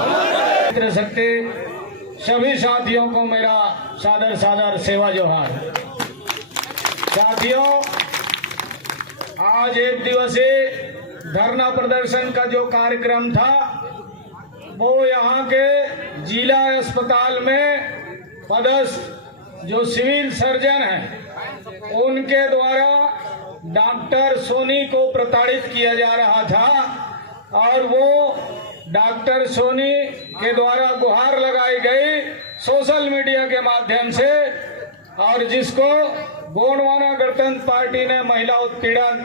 मित्र शक्ति सभी साथियों को मेरा सादर सादर सेवा जोहार। साथियों, आज एक दिवसीय धरना प्रदर्शन का जो कार्यक्रम था वो यहाँ के जिला अस्पताल में पदस्थ जो सिविल सर्जन हैं उनके द्वारा डॉक्टर सोनी को प्रताड़ित किया जा रहा था और वो डॉक्टर सोनी के द्वारा गुहार लगाई गई सोशल मीडिया के माध्यम से, और जिसको गोंडवाना गणतंत्र पार्टी ने महिला उत्पीड़न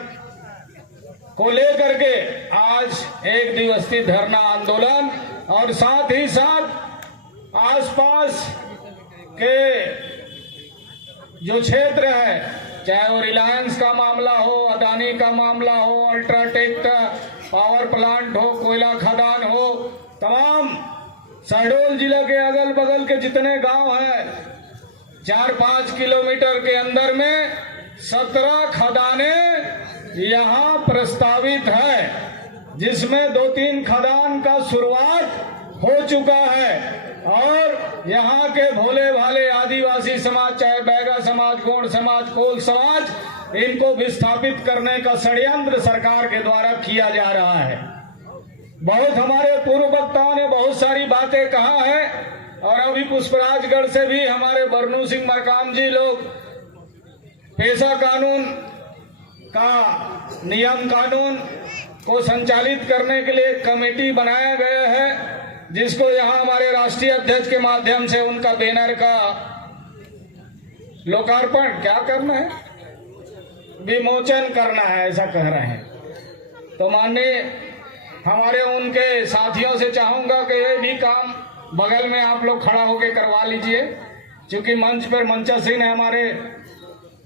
को लेकर के आज एक दिवसीय धरना आंदोलन और साथ ही साथ आसपास के जो क्षेत्र है, चाहे वो रिलायंस का मामला हो, अदानी का मामला हो, अल्ट्राटेक का पावर प्लांट हो, कोयला खदान हो, तमाम शहडोल जिला के अगल बगल के जितने गांव हैं 4-5 किलोमीटर के अंदर में 17 खदानें यहाँ प्रस्तावित है, जिसमें 2-3 खदान का शुरुआत हो चुका है। और यहाँ के भोले भाले आदिवासी समाज, चाहे बैगा समाज, गोंड समाज, कोल समाज, इनको विस्थापित करने का षड्यंत्र सरकार के द्वारा किया जा रहा है। बहुत हमारे पूर्व वक्ताओं ने बहुत सारी बातें कहा है और अभी पुष्पराजगढ़ से भी हमारे बरनू सिंह मरकाम जी लोग पेशा कानून का नियम कानून को संचालित करने के लिए कमेटी बनाया गया है, जिसको यहाँ हमारे राष्ट्रीय अध्यक्ष के माध्यम से उनका बैनर का लोकार्पण क्या करना है, विमोचन करना है, ऐसा कह रहे हैं। तो माननीय हमारे उनके साथियों से चाहूंगा कि ये भी काम बगल में आप लोग खड़ा होकर करवा लीजिए, क्योंकि मंच पर मंचासीन है हमारे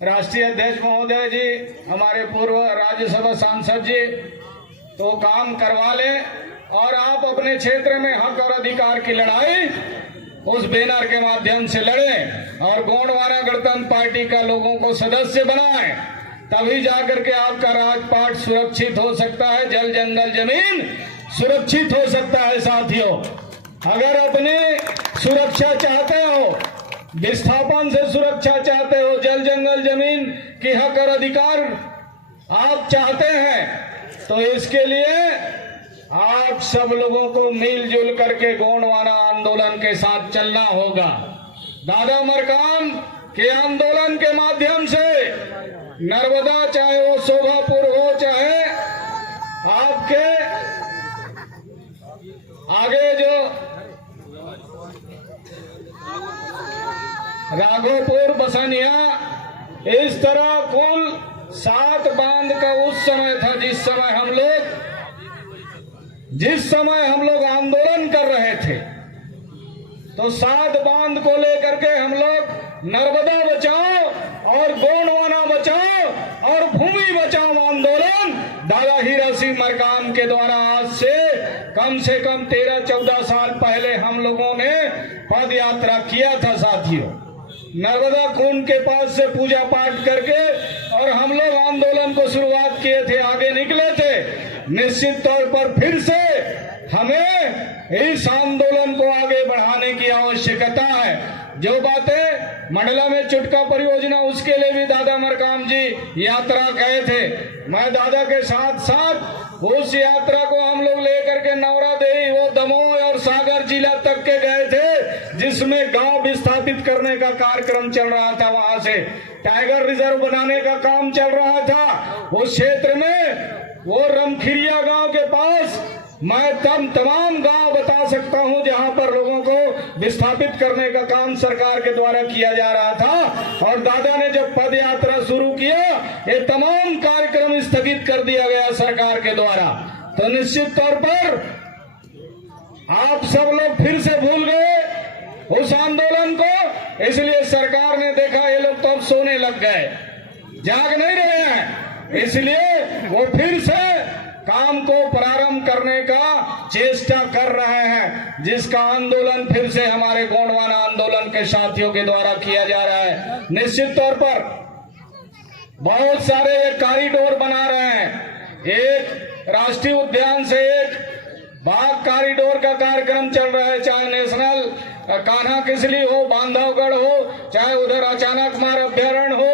राष्ट्रीय अध्यक्ष महोदय जी, हमारे पूर्व राज्यसभा सांसद जी, तो काम करवा लें और आप अपने क्षेत्र में हक और अधिकार की लड़ाई उस बैनर के माध्यम से लड़ें और गोंडवाना गणतंत्र पार्टी का लोगों को सदस्य बनाएं, तभी जाकर के आपका राजपाट सुरक्षित हो सकता है, जल जंगल जमीन सुरक्षित हो सकता है। साथियों, अगर अपनी सुरक्षा चाहते हो, विस्थापन से सुरक्षा चाहते हो, जल जंगल जमीन की हक और अधिकार आप चाहते हैं, तो इसके लिए आप सब लोगों को मिलजुल करके गोंडवाना आंदोलन के साथ चलना होगा। दादा मरकाम के आंदोलन के माध्यम से नर्मदा, चाहे वो शोभापुर हो, चाहे आपके आगे जो राघोपुर, बसनिया, इस तरह कुल 7 बांध का उस समय था जिस समय हम लोग आंदोलन कर रहे थे। तो 7 बांध को लेकर के हम लोग नर्मदा बचाओ और गोंडवाना बचाओ और भूमि बचाओ आंदोलन दादा हीरा सिंह मरकाम के द्वारा आज से कम 13-14 साल पहले हम लोगों ने पद यात्रा किया था। साथियों, नर्मदा कुंड के पास से पूजा पाठ करके और हम लोग आंदोलन को शुरुआत किए थे, आगे निकले थे। निश्चित तौर पर फिर से हमें इस आंदोलन को आगे बढ़ाने की आवश्यकता है। जो बातें मंडला में चुटका परियोजना, उसके लिए भी दादा मरकाम जी यात्रा गए थे। मैं दादा के साथ साथ उस यात्रा को हम लोग लेकर के नौरादेही, वो दमोह और सागर जिला तक के गए थे, जिसमें गांव विस्थापित करने का कार्यक्रम चल रहा था। वहां से टाइगर रिजर्व बनाने का काम चल रहा था। उस क्षेत्र में वो रमखिरिया गांव के पास मैं तमाम गांव बता सकता हूं जहां पर लोगों को विस्थापित करने का काम सरकार के द्वारा किया जा रहा था। और दादा ने जब पद यात्रा शुरू किया, ये तमाम कार्यक्रम स्थगित कर दिया गया सरकार के द्वारा। तो निश्चित तौर पर आप सब लोग फिर से भूल गए उस आंदोलन को, इसलिए सरकार ने देखा ये लोग तो अब सोने लग गए, जाग नहीं रहे हैं, इसलिए वो फिर से काम को प्रारंभ करने का चेष्टा कर रहे हैं, जिसका आंदोलन फिर से हमारे गोंडवाना आंदोलन के साथियों के द्वारा किया जा रहा है। निश्चित तौर पर बहुत सारे कॉरिडोर बना रहे हैं, एक राष्ट्रीय उद्यान से एक बाघ कॉरिडोर का कार्यक्रम चल रहा है, चाहे नेशनल कान्हा किसली हो, बांधवगढ़ हो, चाहे उधर अचानक मार अभ्यारण्य हो,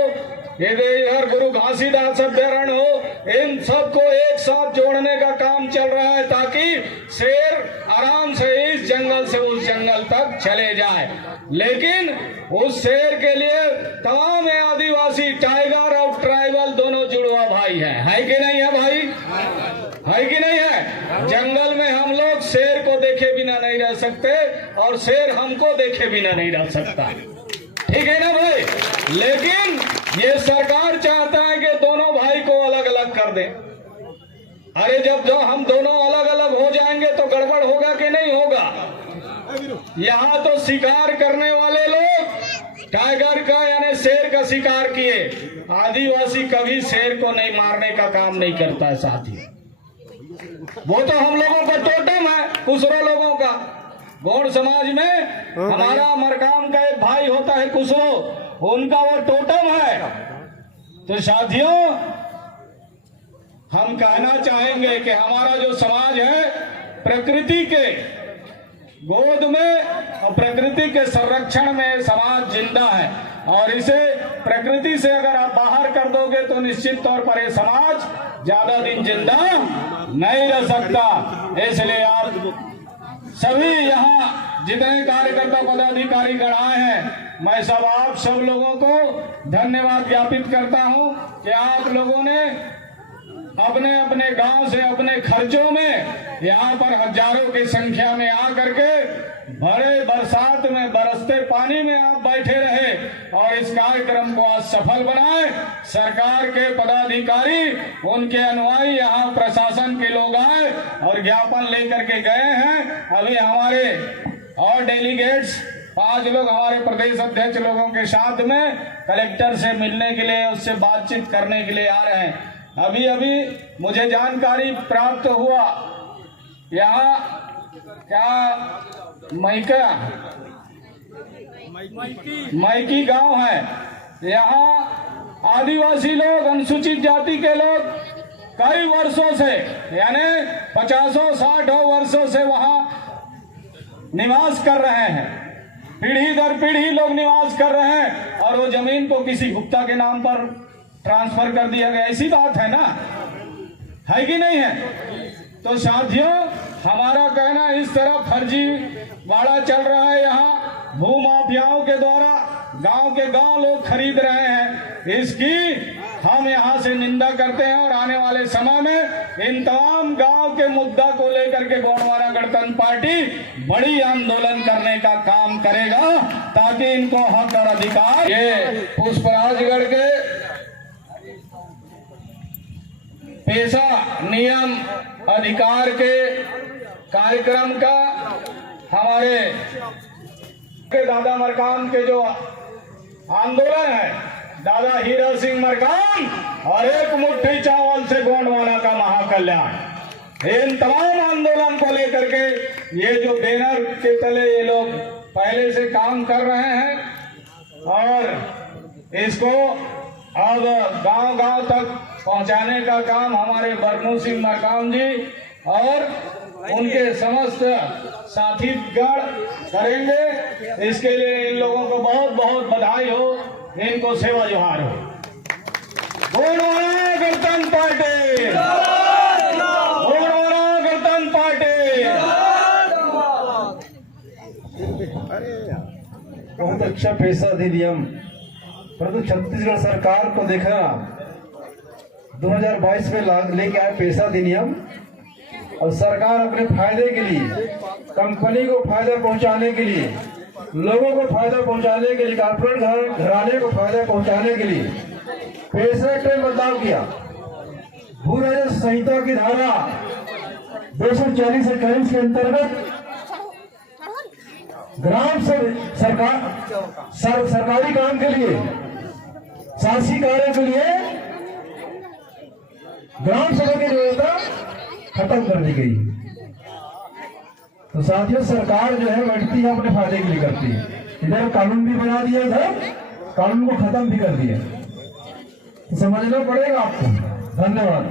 इधर गुरु घासीदास अभ्यारण्य हो, इन सबको एक साथ जोड़ने का काम चल रहा है ताकि शेर आराम से इस जंगल से उस जंगल तक चले जाए। लेकिन उस शेर के लिए तमाम आदिवासी टाइगर और ट्राइबल दोनों जुड़वा भाई है कि नहीं है भाई? है कि नहीं है? जंगल में हम लोग शेर को देखे बिना नहीं रह सकते और शेर हमको देखे बिना नहीं रह सकता, ठीक है ना भाई? लेकिन ये सरकार चाहता है कि दोनों भाई को अलग अलग कर दे। अरे जब हम दोनों अलग अलग हो जाएंगे तो गड़बड़ होगा कि नहीं होगा? यहाँ तो शिकार करने वाले लोग टाइगर का यानी शेर का शिकार किए, आदिवासी कभी शेर को नहीं मारने का काम नहीं करता है साथी। वो तो हम लोगों का टोटम है, कुसरो लोगों का। गौड़ समाज में हमारा मरकाम का एक भाई होता है कुसरो, उनका वो टोटम है। तो साथियों, हम कहना चाहेंगे कि हमारा जो समाज है प्रकृति के गोद में और प्रकृति के संरक्षण में समाज जिंदा है, और इसे प्रकृति से अगर आप बाहर कर दोगे तो निश्चित तौर पर ये समाज ज्यादा दिन जिंदा नहीं रह सकता। इसलिए आप सभी यहाँ जितने कार्यकर्ता पदाधिकारी गण आए हैं, मैं आप सब लोगों को धन्यवाद ज्ञापित करता हूँ कि आप लोगों ने अपने अपने गांव से अपने खर्चों में यहाँ पर हजारों की संख्या में आकर के भरे बरसात में बरसते पानी में आप बैठे रहे और इस कार्यक्रम को आज सफल बनाए। सरकार के पदाधिकारी, उनके अनुयायी, यहाँ प्रशासन के लोग आए और ज्ञापन लेकर के गए हैं। अभी हमारे और डेलीगेट्स 5 लोग हमारे प्रदेश अध्यक्ष लोगों के साथ में कलेक्टर से मिलने के लिए, उससे बातचीत करने के लिए आ रहे हैं। अभी अभी मुझे जानकारी प्राप्त हुआ, यहाँ क्या मैकी गांव है, यहाँ आदिवासी लोग, अनुसूचित जाति के लोग कई वर्षों से यानी 50-60 वर्षों से वहाँ निवास कर रहे हैं। पीढ़ी दर पीढ़ी लोग निवास कर रहे हैं और वो जमीन को किसी गुप्ता के नाम पर ट्रांसफर कर दिया गया। ऐसी बात है ना, है कि नहीं है? तो साथियों, हमारा कहना इस तरह फर्जी वाड़ा चल रहा है, यहाँ भू माफियाओं के द्वारा गांव के गांव लोग खरीद रहे हैं। इसकी हम यहाँ से निंदा करते हैं और आने वाले समय में इन तमाम गांव के मुद्दा को लेकर के गोंडवाना गणतंत्र पार्टी बड़ी आंदोलन करने का काम करेगा ताकि इनको हक और अधिकार। ये पुष्पराजगढ़ के पेशा नियम अधिकार के कार्यक्रम का हमारे दादा मरकाम के जो आंदोलन है, दादा हीरा सिंह मरकाम और एक मुट्ठी चावल से गोंडवाना का महाकल्याण, इन तमाम आंदोलन को लेकर के ये जो बैनर के तले ये लोग पहले से काम कर रहे हैं और इसको अब गांव-गांव तक पहुंचाने का काम हमारे बरनू सिंह मरकाम जी और उनके समस्त साथीगण करेंगे। इसके लिए इन लोगों को बहुत बहुत बधाई हो, इनको सेवा जोहार हो। गोंडवाना गणतंत्र पार्टी, गोंडवाना गणतंत्र पार्टी। बहुत अच्छा पेशा अधिनियम, परंतु छत्तीसगढ़ सरकार को देखना 2022 में लेके आए पेशा अधिनियम और सरकार अपने फायदे के लिए, कंपनी को फायदा पहुंचाने के लिए, लोगों को फायदा पहुंचाने के लिए, कॉर्पोरेट घराने को फायदा पहुंचाने के लिए पेशा एक्ट में बदलाव किया। भू राजस्व संहिता की धारा 240 के अंतर्गत ग्राम सरकारी काम के लिए, शासकीय कार्य के लिए ग्राम सभा की व्यवस्था खत्म कर दी गई। तो साथियों, सरकार जो है बैठती है अपने फायदे के लिए करती है। इधर कानून भी बना दिया था, कानून को खत्म भी कर दिया। तो समझना पड़ेगा आपको। धन्यवाद।